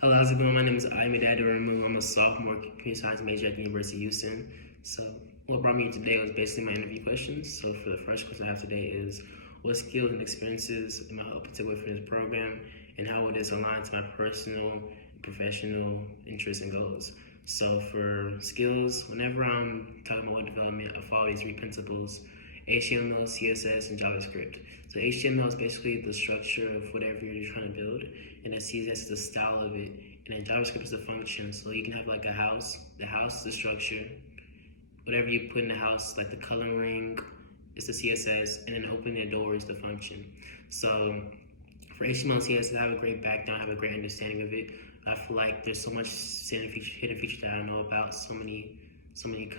Hello, how's it going? My name is Imedaduramu. I'm a sophomore computer science major at the University of Houston. So what brought me here today was basically my interview questions. So for the first question I have today is, what skills and experiences am I hoping to with for this program, and how will this align to my personal and professional interests and goals? So for skills, whenever I'm talking about web development, I follow these three principles: HTML, CSS, and JavaScript. So HTML is basically the structure of whatever you're trying to build, and then CSS is the style of it, and then JavaScript is the function. So you can have like a house. The house is the structure. Whatever you put in the house, like the coloring, is the CSS, and then opening the door is the function. So for HTML and CSS, I have a great background, I have a great understanding of it. I feel like there's so much hidden features that I don't know about, so many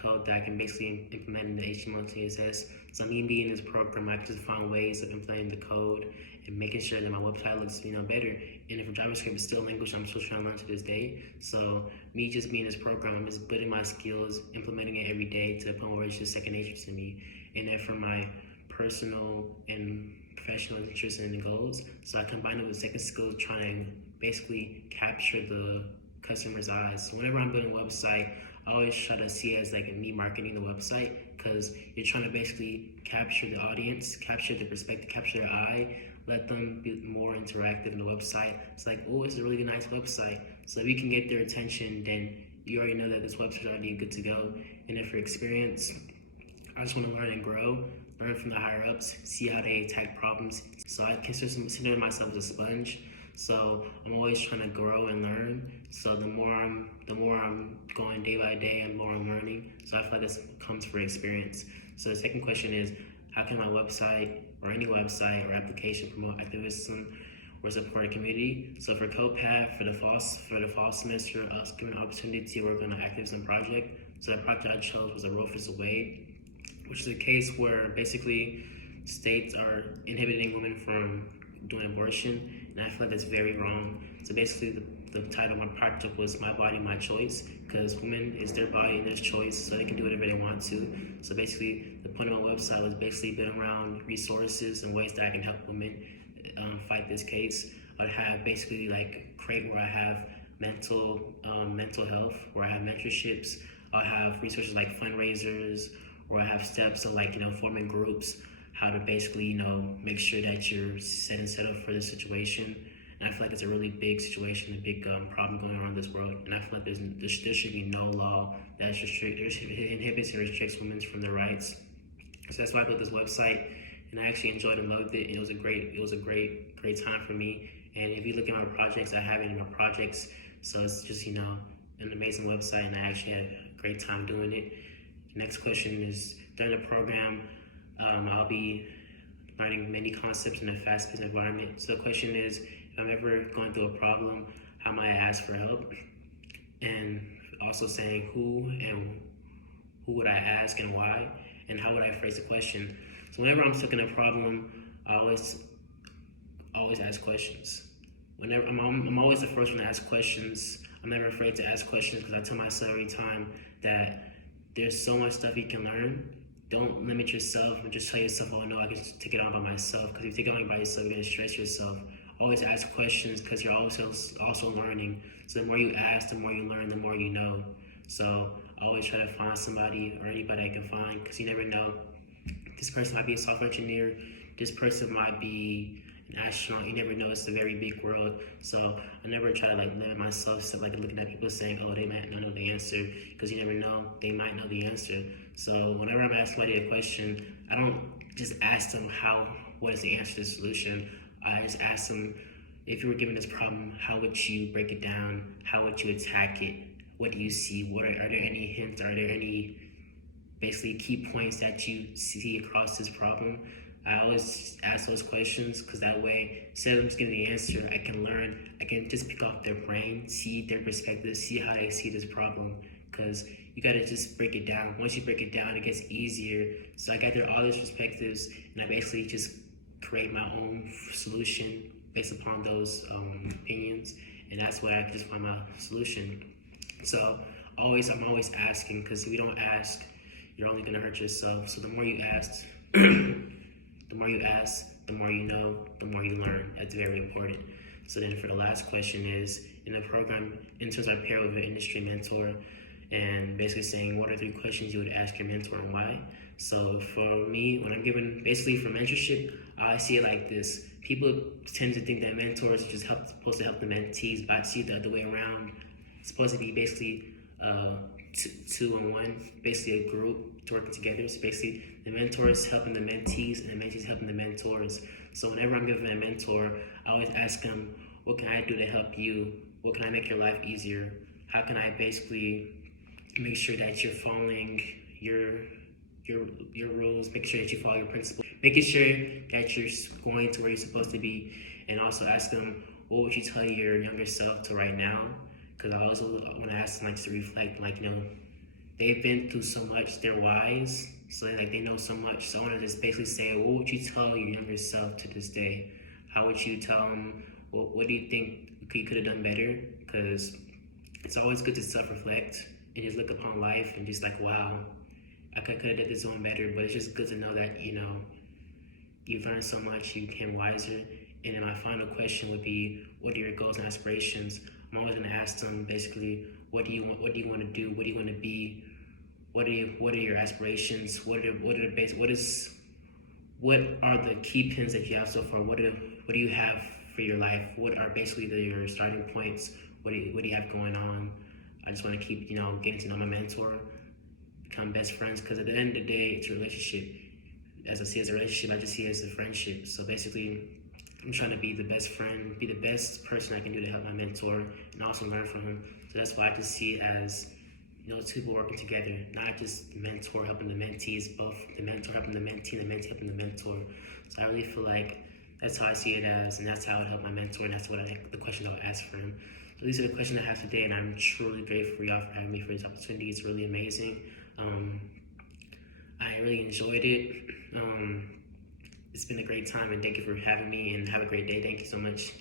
code that I can basically implement in the HTML and CSS. So me being in this program, I can just find ways of implementing the code and making sure that my website looks better. And if JavaScript is still a language I'm still trying to learn to this day, so me just being in this program, I'm just building my skills, implementing it every day to the point where it's just second nature to me. And then for my personal and professional interests and goals, so I combine it with second skills, trying to basically capture the customer's eyes. So whenever I'm building a website, I always try to see it as like me marketing the website, because you're trying to basically capture the audience, capture the perspective, capture their eye, let them be more interactive in the website. It's like, oh, it's a really nice website. So if you can get their attention, then you already know that this website's already good to go. And if for experience, I just want to learn and grow, learn from the higher ups, see how they attack problems. So I consider myself as a sponge. So I'm always trying to grow and learn. So the more I'm going day by day, and more I'm learning. So I feel like this comes for experience. So the second question is, how can my website or any website or application promote activism or support a community? So for Codepath, for the fall semester, I was given an opportunity to work on an activism project. So the project I chose was a Roe vs. Wade, which is a case where basically states are inhibiting women from doing abortion, and I feel like that's very wrong. So basically, the title of my project was "My Body, My Choice," because women is their body and their choice, so they can do whatever they want to. So basically, the point of my website was basically built around resources and ways that I can help women fight this case. I'd have basically like create where I have mental health, where I have mentorships. I'll have resources like fundraisers, or I have steps of like forming groups, how to basically make sure that you're set up for the situation. And I feel like it's a really big situation, a big problem going on in this world. And I feel like there should be no law that inhibits and restricts women from their rights. So that's why I built this website, and I actually enjoyed and loved it. And it was a great time for me. And if you look at my projects, I have any of my projects. So it's just an amazing website, and I actually had a great time doing it. Next question is, during the program, I'll be learning many concepts in a fast-paced environment. So the question is, if I'm ever going through a problem, how might I ask for help? And also saying who would I ask and why, and how would I phrase the question? So whenever I'm stuck in a problem, I always ask questions. Whenever I'm always the first one to ask questions. I'm never afraid to ask questions, because I tell myself every time that there's so much stuff you can learn. Don't limit yourself and just tell yourself, oh no, I can just take it on by myself. Because if you take it on by yourself, you're going to stress yourself. Always ask questions, because you're also learning. So the more you ask, the more you learn, the more you know. So I always try to find somebody or anybody I can find, because you never know. This person might be a software engineer. This person might be an astronaut. You never know. It's a very big world. So I never try to limit myself to looking at people saying, oh, they might not know the answer, because you never know. They might know the answer. So whenever I'm asking somebody a question, I don't just ask them what is the answer to the solution. I just ask them, if you were given this problem, how would you break it down? How would you attack it? What do you see? Are there any hints? Are there any basically key points that you see across this problem? I always ask those questions, because that way, instead of just getting the answer, I can learn. I can just pick off their brain, see their perspective, see how they see this problem. Because you gotta just break it down. Once you break it down, it gets easier. So I gather all these perspectives, and I basically just create my own solution based upon those opinions, and that's where I just find my solution. So I'm always asking, because if you don't ask, you're only gonna hurt yourself. So the more you ask, the more you know, the more you learn. That's very important. So then for the last question is, in the program, interns are paired with an industry mentor, and basically saying what are 3 questions you would ask your mentor and why. So for me, when I'm given basically for mentorship, I see it like this. People tend to think that mentors are just supposed to help the mentees, but I see it the other way around. It's supposed to be basically two on one, basically a group to working together. So basically the mentors helping the mentees and the mentees helping the mentors. So whenever I'm given a mentor, I always ask them, what can I do to help you? What can I make your life easier? How can I basically make sure that you're following your rules, make sure that you follow your principles, making sure that you're going to where you're supposed to be, and also ask them, what would you tell your younger self to right now? Because I also want to ask them like to reflect, like, they've been through so much, they're wise, so like they know so much. So I want to just basically say, what would you tell your younger self to this day? How would you tell them? What do you think you could have done better? Because it's always good to self-reflect and just look upon life and just like, wow, I could have did this one better. But it's just good to know that you've learned so much, you became wiser. And then my final question would be, what are your goals and aspirations? I'm always going to ask them basically, what do you want to do? What do you want to be? What are your aspirations? What are the key pins that you have so far? What do you have for your life? What are basically your starting points? What do you have going on? I just want to keep getting to know my mentor, become best friends, because at the end of the day, it's a relationship. As I see it as a relationship, I just see it as a friendship. So basically, I'm trying to be the best friend, be the best person I can do to help my mentor, and also learn from him. So that's why I just see it as two people working together, not just the mentor helping the mentees, both the mentor helping the mentee, and the mentee helping the mentor. So I really feel like that's how I see it as, and that's how I would help my mentor, and that's the question I would ask for him. So these are the questions I have today, and I'm truly grateful for y'all for having me for this opportunity. It's really amazing. I really enjoyed it. It's been a great time, and thank you for having me, and have a great day. Thank you so much.